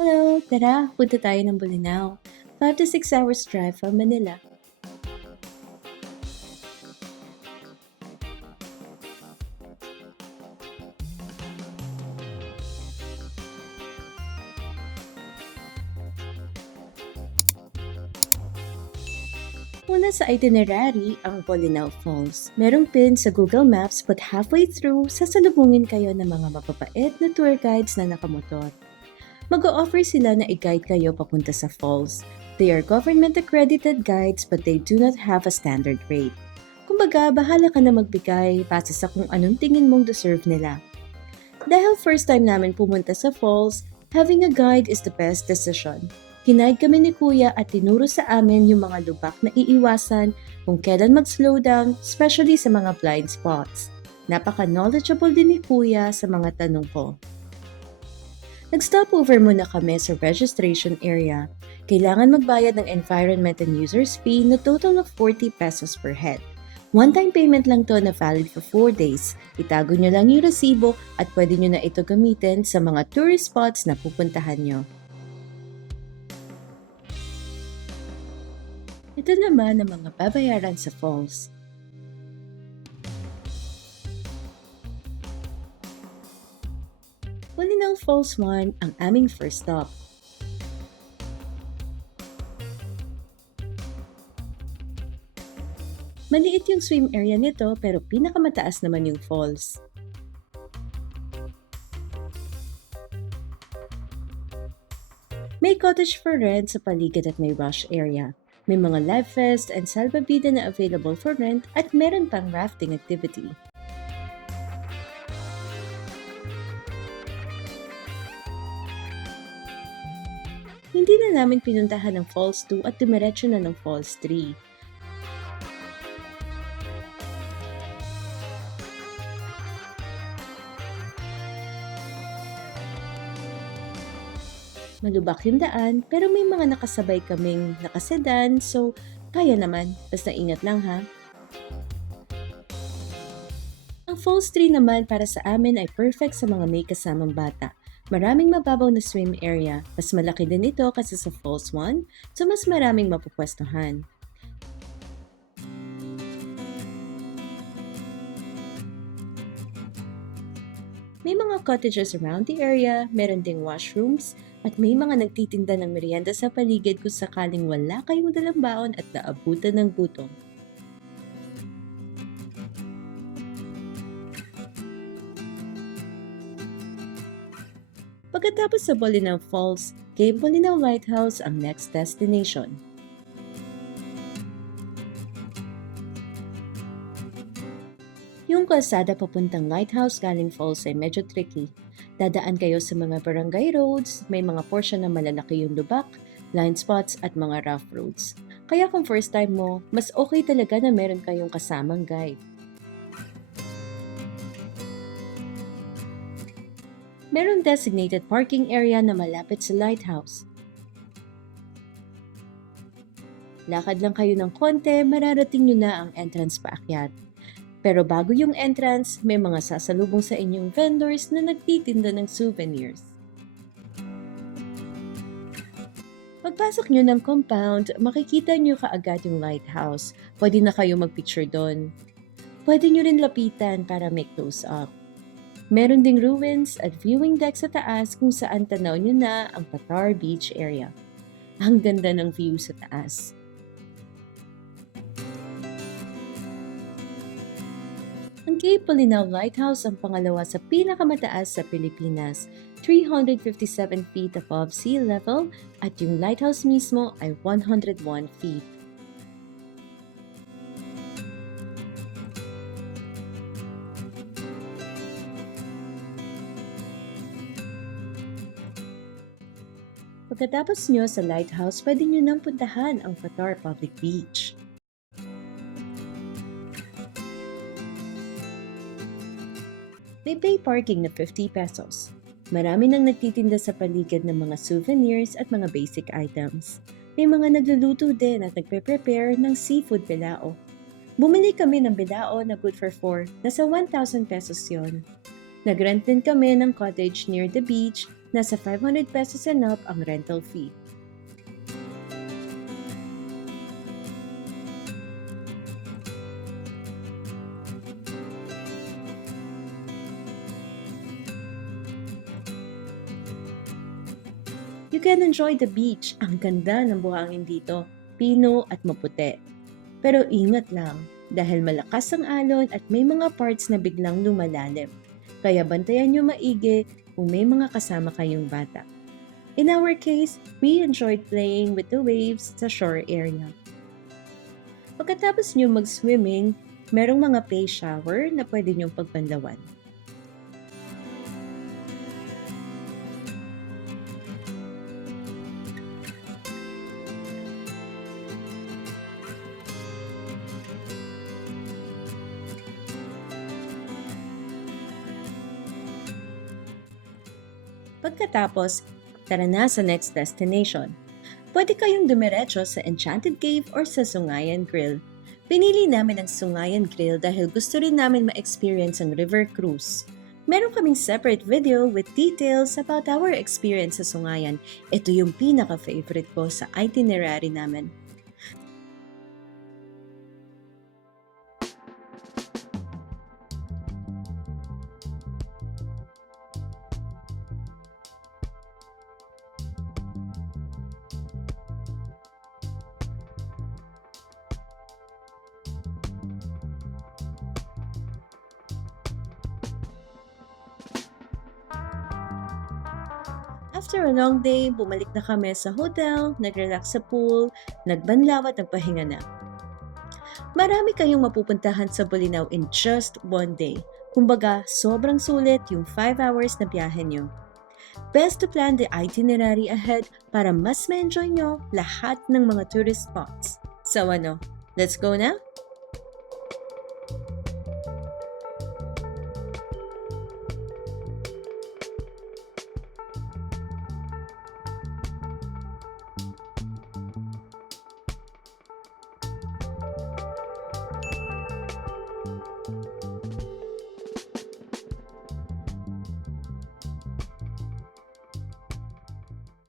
Hello, tara, punta tayo ng Bolinao. 5 to 6 hours drive from Manila. Una sa itinerary, ang Bolinao Falls. Merong pin sa Google Maps but halfway through, sasalubungin kayo ng mga mapapait na tour guides na nakamotor. Mag-o-offer sila na i-guide kayo papunta sa falls. They are government-accredited guides but they do not have a standard rate. Kumbaga, bahala ka na magbigay base sa kung anong tingin mong deserve nila. Dahil first time namin pumunta sa falls, having a guide is the best decision. Kinaid kami ni Kuya at tinuro sa amin yung mga lubak na iiwasan kung kailan mag-slow down, especially sa mga blind spots. Napaka-knowledgeable din ni Kuya sa mga tanong ko. Nag-stopover muna kami sa registration area. Kailangan magbayad ng environment and users fee na total of 40 pesos per head. One-time payment lang to na valid for 4 days. Itago nyo lang yung resibo at pwede nyo na ito gamitin sa mga tourist spots na pupuntahan nyo. Ito naman ang mga babayaran sa falls. Bolinao Falls 1 ang aming first stop. Maliit yung swim area nito pero pinakamataas naman yung falls. May cottage for rent sa paligid at may rush area. May mga live fest and salbabida na available for rent at meron pang rafting activity. Hindi na namin pinuntahan ng Falls 2 at dumiretso na ng Falls 3. Malubak yung daan pero may mga nakasabay kaming nakasedan so kaya naman, basta ingat lang ha. Ang Falls 3 naman para sa amin ay perfect sa mga may kasamang bata. Maraming mababaw na swim area, mas malaki din ito kasi sa Falls 1, so mas maraming mapupwestuhan. May mga cottages around the area, meron ding washrooms, at may mga nagtitinda ng merienda sa paligid kung sakaling wala kayong dalang baon at naabutan ng gutom. Pagkatapos sa Bolinao Falls, Cape Bolinao Lighthouse ang next destination. Yung kalsada papuntang lighthouse galing falls ay medyo tricky. Dadaan kayo sa mga barangay roads, may mga portion na malalaki yung lubak, blind spots at mga rough roads. Kaya kung first time mo, mas okay talaga na meron kayong kasamang guide. Merong designated parking area na malapit sa lighthouse. Lakad lang kayo ng konti, mararating nyo na ang entrance paakyat. Pero bago yung entrance, may mga sasalubong sa inyong vendors na nagtitinda ng souvenirs. Pagpasok nyo ng compound, makikita nyo kaagad yung lighthouse. Pwede na kayo magpicture doon. Pwede nyo rin lapitan para may close-up. Meron ding ruins at viewing deck sa taas kung saan tanaw nyo na ang Patar Beach area. Ang ganda ng view sa taas. Ang Cape Bolinao Lighthouse ang pangalawa sa pinakamataas sa Pilipinas, 357 feet above sea level at yung lighthouse mismo ay 101 feet. Pagkatapos nyo sa lighthouse, pwede nyo nang puntahan ang Patar Public Beach. May pay parking na 50 pesos. Marami nang nagtitinda sa paligid ng mga souvenirs at mga basic items. May mga nagluluto din at nagpe-prepare ng seafood bilao. Bumili kami ng bilao na good for 4, nasa 1,000 pesos yon. Nag-rent din kami ng cottage near the beach Nasa 500 pesos and up ang rental fee. You can enjoy the beach. Ang ganda ng buhangin dito, pino at maputi. Pero ingat lang, dahil malakas ang alon at may mga parts na biglang lumalalim. Kaya bantayan nyo maigi kung may mga kasama kayong bata. In our case, we enjoyed playing with the waves sa shore area. Pagkatapos nyo mag-swimming, merong mga play shower na pwede nyong pagbanlawan. Pagkatapos, tara na sa next destination. Pwede kayong dumiretso sa Enchanted Cave or sa Sungayan Grill. Pinili namin ang Sungayan Grill dahil gusto rin namin ma-experience ang river cruise. Meron kaming separate video with details about our experience sa Sungayan. Ito yung pinaka-favorite ko sa itinerary namin. After a long day, bumalik na kami sa hotel, nag-relax sa pool, nagbanlaw at nagpahinga na. Marami kayong mapupuntahan sa Bolinao in just one day. Kumbaga, sobrang sulit yung 5 hours na biyahe nyo. Best to plan the itinerary ahead para mas ma-enjoy nyo lahat ng mga tourist spots. So ano, let's go na?